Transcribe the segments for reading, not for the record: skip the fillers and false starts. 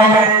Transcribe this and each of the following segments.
Hey!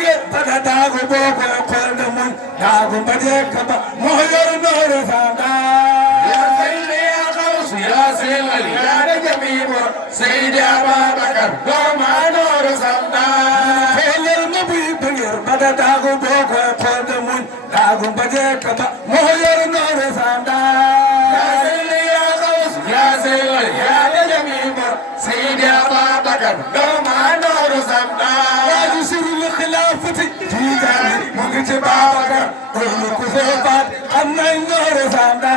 boko kolde mun dagu bade kaba moyor nore sanda ya sayyidi ya khawsu ya sayyidi ya jamibo sayyidi ababakar doma nore sanda kelel mabi bangir bada dagu boko kolde mun dagu bade kaba moyor nore sanda ya sayyidi ya khawsu ya sayyidi ya jamibo sayyidi ababakar doma nore sanda خلافتي جيداني مغتي بابكر كل كفوفات خمنا نور سامدا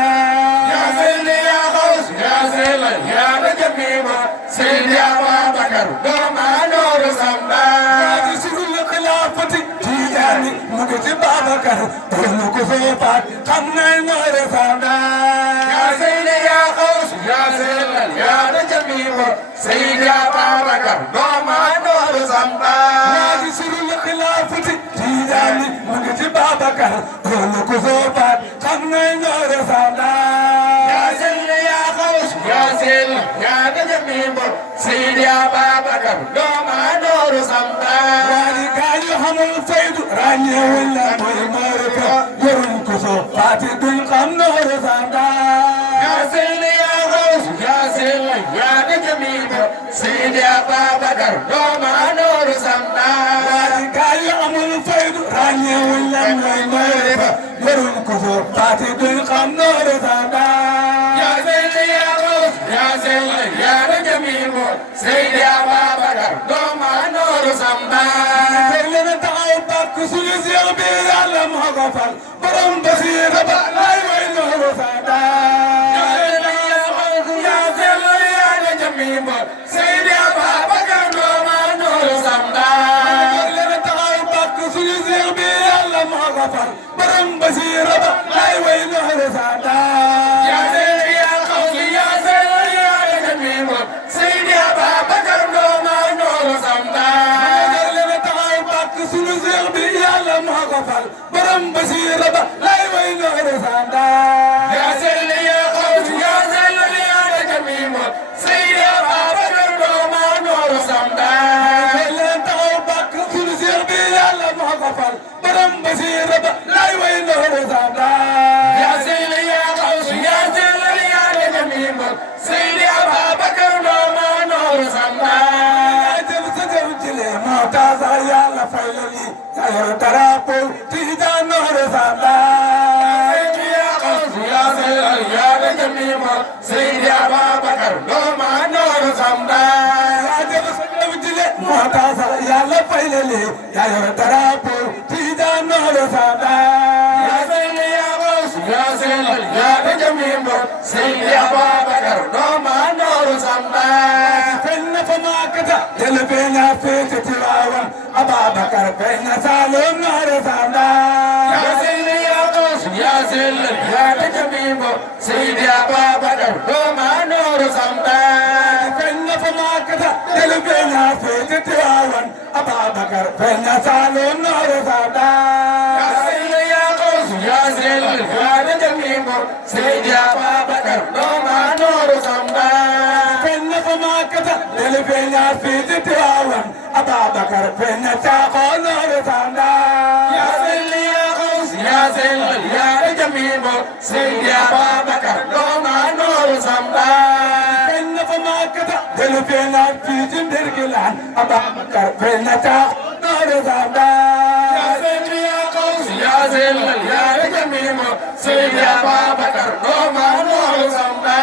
يا سيدي يا غوث يا سيدي يا نجميما سيدي بابكر دوما نور سامدا يا سيدي خلافتي جيداني مغتي بابكر كل كفوفات خمنا نور سامدا يا سيدي يا غوث يا سيدي يا نجميما سيدي بابكر دوما نور سامدا خلافتي جيداني مغتي بابكر كل كفوفات خمنا نور سامدا يا سيدي يا غوث يا سيدي يا نجميم سيدي بابكر دوما نور سامدا واني كاي حمل فيد راني ولا مورك يرن كفوفات دون خم نور سامدا يا سيدي يا غوث يا سيدي يا نجميم سيدي بابكر دوما نور سامدا راني ولا مورك يرن كفوفات دون خم نور سامدا يا سيدي يا غوث يا سيدي يا نجميم سيدي بابكر دوما نور سامدا لنا تعبك سلسي بي يعلم غفل برم بصير بلاي وين نور سامدا يا سيدي يا غوث يا سيدي يا نجميم سيدي بابكر دوما نور سامدا لنا تعبك سلسي بي يعلم غفل برم بصير بلاي وين نور سامدا يا سيدي يا غوث يا سيدي يا نجميم سيدي بابكر دوما نور سامدا sunu seex bi yàlla moo ko fal borom basiira ba lay way noor sanda ya selli ya xawt ya selli ya jamiim Seydi Ababakar dooma noor sanda leen taxaw bàkk sunu seex bi yàlla moo ko fal borom basiira ba lay way noor sanda ya selli ya xawt ya selli ya jamiim Seydi Ababakar dooma noor sanda Motasa yalla faylali sayor tarapo tida noor sanda ya khawf ya sayyid ya jamima Seydi Ababakar doma noor sanda ajab sadam jile motasa yalla faylali sayor tarapo tida noor sanda ya sayyid ya khawf ya sayyid ya jamima Seydi Ababakar doma noor sanda fenna fama kata delbena fete tilawan Ababakar fenna salon noor sanda ya sayyid ya khawf ya sayyid ya jamima Seydi Ababakar doma noor sanda fenna fama kata delbena fete tilawan Ababakar fenna salon noor sanda ya sayyid ya khawf ya sayyid ya jamima Seydi Ababakar doma noor sanda fenna fama kata delbena fete tilawan Ababakar fenna saaqo noor sanda ya sayyid ya khawf ya sayyid ya jamima Seydi Ababakar doma noor sanda fenna fama kata delbena fete ndirgilan Ababakar fenna saaqo noor sanda ya sayyid ya khawf ya sayyid ya jamima Seydi Ababakar doma noor sanda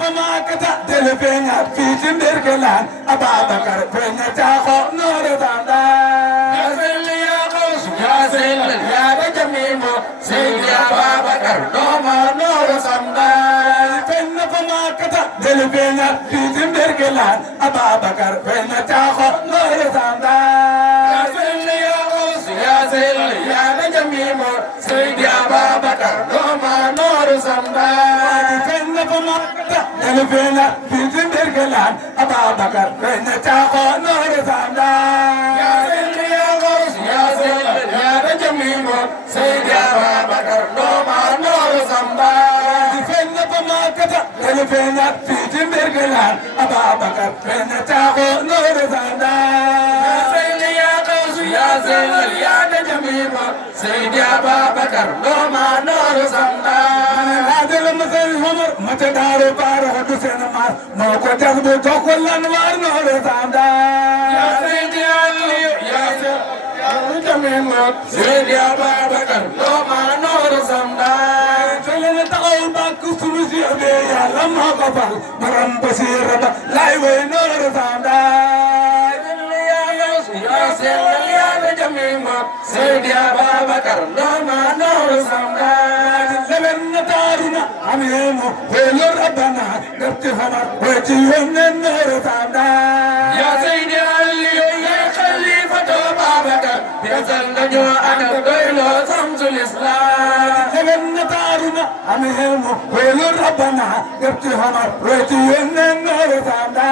fama kata delbena fete ndirgilan Ababakar fenna saaqo noor sanda ya sayyid ya khawf ya sayyid ya jamima Seydi Ababakar doma noor sanda fenna fama kata delbena fete ndirgilan Ababakar fenna saaqo noor sanda ya sayyid ya khawf ya sayyid ya jamima Seydi Ababakar doma noor sanda fenna fama kata delbena fete ndirgilan Ababakar fenna saaqo noor sanda ya sayyid ya khawf ya sayyid ya jamima Seydi Ababakar doma noor sanda fenna fama kata delbena fete ndirgilan Ababakar fenna saaqo noor sanda ya sayyid ya khawf ya sayyid ya jamima Seydi Ababakar Loma Noor Samba Adel Masal Homar Mata Daru Par Hodu Senamar Moko Jazbu Tokol Anwar Noor Samba Ya Seydi Ali Ya Seydi Jamimot Seydi Ababakar Loma Noor Samba Selene Taqaw Bakku Sulusi Abe Ya Lamha Kafal Maram Basir Ba Laiwe Noor Samba Seydi Ababakar Loma Noor Samba Leben Taruna Aminu Welu Rabbana Gafti Hamar Wechi Yonnen Noor Samba Ya Seydi Ali Ya Khalifat Ababakar Biasal Najo Adab Doylo Samsul Islam Leben Taruna Aminu Welu Rabbana Gafti Hamar Wechi Yonnen Noor Samba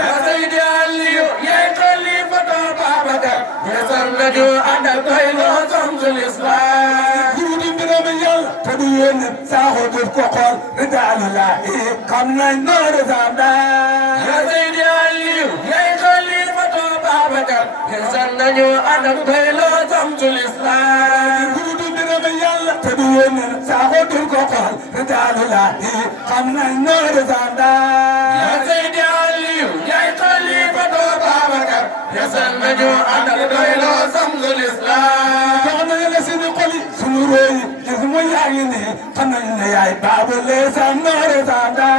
Ya Seydi Ali Ya Khalifat Ababakar Biasal Najo Adab Doylo Samsul Islam Yudi Biram Yalla Tabi Yonnen Saho Duf Kokol Rijal Lahi Kamna Noor Samba Ya Seydi Ali Ya Khalifat Ababakar Biasal Najo Adab Doylo Samsul Islam Yudi Biram Yalla Tabi Yonnen Saho Duf Kokol Rijal Lahi Kamna Noor Samba Ya Seydi Ali Ya Khalifat Ababakar Biasal Najo Adab Doylo Samsul Islam Joxna la sunu xoli sunu roy jismu yaangi ne xamna ne yaay babu lesan Noor Samba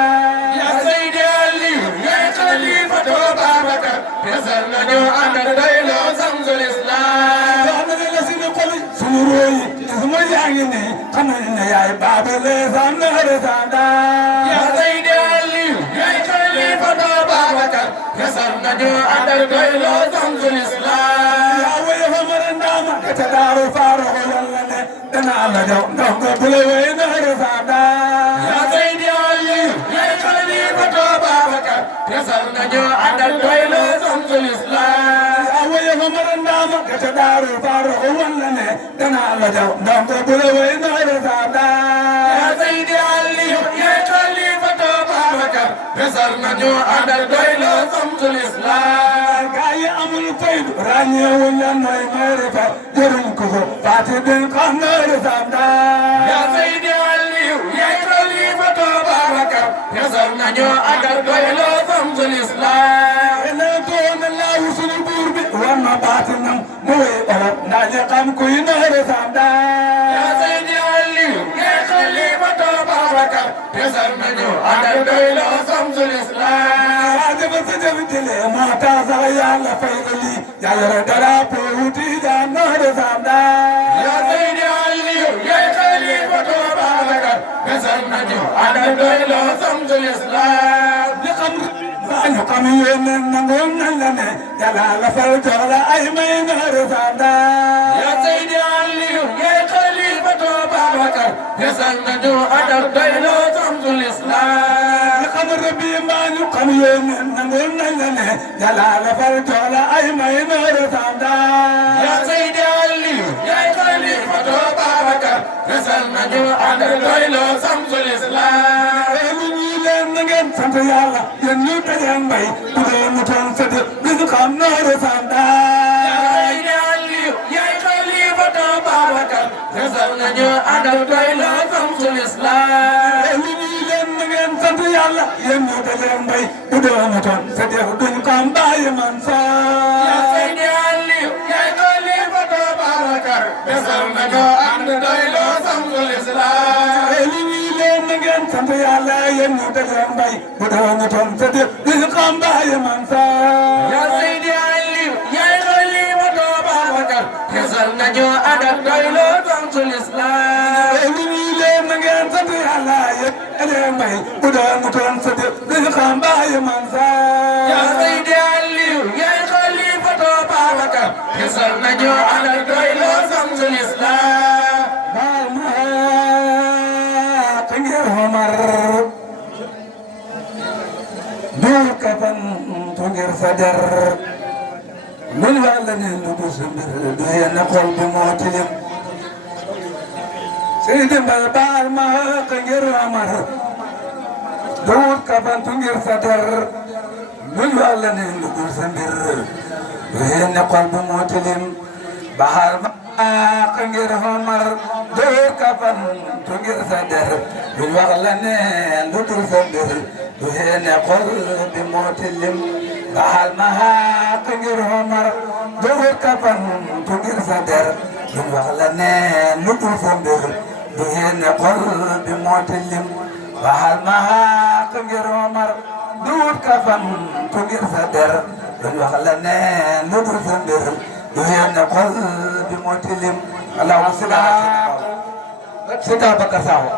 Ya Seydi Ali Ya Khalifat Ababakar Biasal Najo Adab Doylo Samsul Islam Joxna la sunu xoli sunu roy jismu yaangi ne xamna ne yaay babu lesan Noor Samba Ya Seydi Ali Ya Khalifat Ababakar Biasal Najo Adab Doylo Samsul Islam Ya way Homarandama kata daru faro yalla ne dana la jaw ndongo bule way Noor Samba Ya Seydi Ali Ya Khalifat Ababakar Biasal Najo Adab Doylo Samsul Islam Ya way Homarandama kata daru faro yalla ne dana la jaw ndongo bule way Noor Samba Ya Seydi Ali Ya Khalifat Ababakar Biasal Najo Adab Doylo Samsul Islam Gaay amul faydu ràññeewuñ la nooy marifa jëruñ ko ko Faati bin xam Noor Samba Ya Seydi Ali Ya Khalifat Ababakar Biasal Najo Adab Doylo Samsul Islam ene toon Allahu sunu buur bi war na baatinam mooy olof ndaje xam kuy Noor Samba Ya Seydi Ali Ya Khalifat Ababakar Biasal Najo Adab Doylo Samsul Islam ajaba sa jëf jële moo tax sax Yàlla fay la lii Yàlla ra dara po wuti jaan Noor Samba Ya Seydi Ali Ya Khalifat Ababakar Biasal Najo Adab Doylo Samsul Islam ñu xam ñu xam yéen nangoon nañ la ne Yàlla la fal jox la ay may Noor Samba Ya Seydi Ali Ya Khalifat Ababakar Biasal Najo Adab Doylo Samsul Islam ñu xam rabbi maa ñu xam yéen nangoon nañ la ne Yàlla la fal jox la ay may Noor Samba Ya Seydi Ali Ya Khalifat Ababakar Biasal Najo Adab Doylo Samsul Islam ñu leen na ngeen sant Yàlla yéen ñu daje mbay bu dee mu toon sëdd bi ñu xam Noor Samba Ya Seydi Ali Ya Khalifat Ababakar Biasal Najo Adab Doylo Samsul Islam ñu leen na ngeen sant Yàlla yéen ñu daje mbay bu dee mu toon sëdd bi ñu xam Baye Mansour Ya Seydi Ali Ya Khalifat Ababakar Biasal Najo Adab Doylo Samsul Islam na ngeen sant Yàlla yéen ñu daje mbay bu dee mu toon sëdd bi ñu xam Baye Mansour Ya Seydi Ali Ya Khalifat Ababakar Biasal Najo Adab Doylo Samsul Islam na ngeen sant Yàlla yéen daje mbay bu dee mu toon sëdd bi ñu xam Baye Mansour Ya Seydi Ali Ya Khalifat Ababakar Biasal Najo Adab Doylo Samsul Islam Omar Nur kapan tungir sadar Mun wala ne lugu sembir Daya na kolbu motilim Seydi Mbay Baal ma tungir Omar Nur kapan tungir sadar Mun wala ne lugu sembir Daya na kolbu motilim Bahar ma ngir Omar doo kafan tu ngir sa der duñ wax la ne lu dul sa mbir du yéene xol bi moo tilim baal ma xaq ngir Omar doo kafan tu ngir sa der duñ wax la ne lu dul sa mbir du yéene xol bi moo tilim baal ma xaq ngir Omar doo kafan tu ngir sa der duñ wax la ne lu dul sa mbir du yéene xol bi moo tilim Allahumma salli ala Sayyidina Bakar Sakho